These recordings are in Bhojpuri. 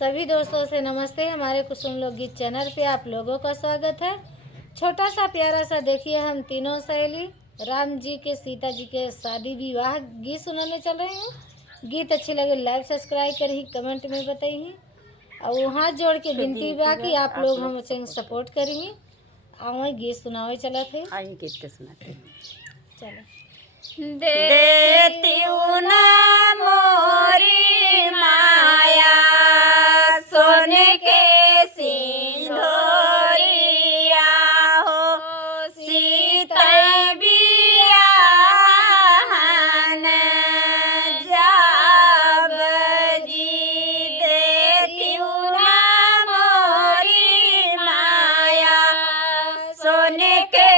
सभी दोस्तों से नमस्ते। हमारे कुसुम लोकगीत चैनल पे आप लोगों का स्वागत है। छोटा सा प्यारा सा देखिए, हम तीनों सहेली राम जी के सीता जी के शादी विवाह गीत सुनाने चल रहे हैं। गीत अच्छी लगे लाइक सब्सक्राइब करी, कमेंट में बताइए और हाथ जोड़ के विनती बा कि आप लोग हम सपोर्ट करिए। आओ गीत सुनावे चला थे। गीत के सुनाते हैं। चलो। देती ना मोरी माया सोने के सिंदूरिया हो सीता बियाहन जब जी देती ना मोरी माया सोने के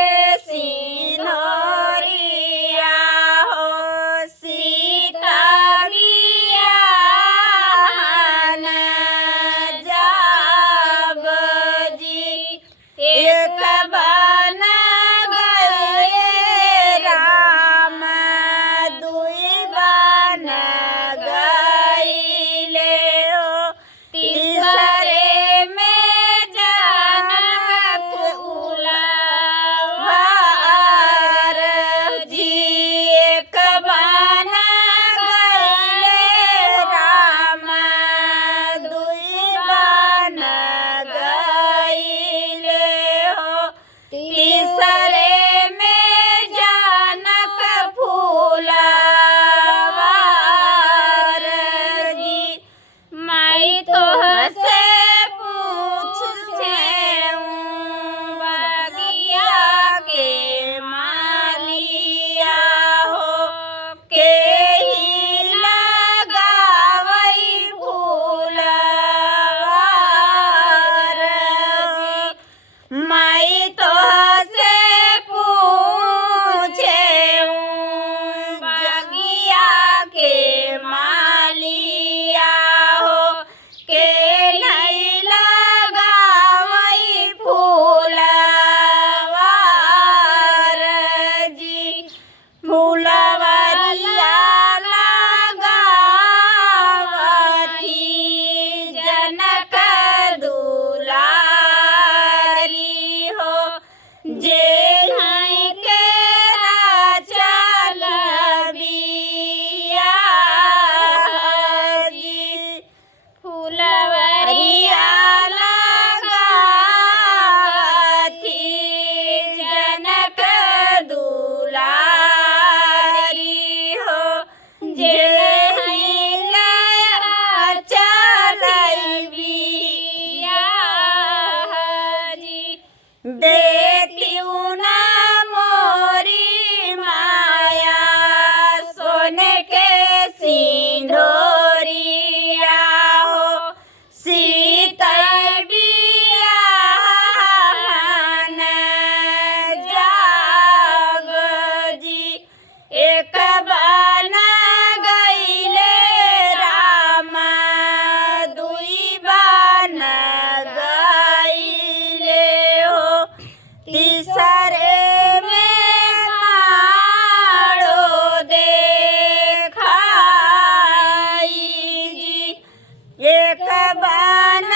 एक बन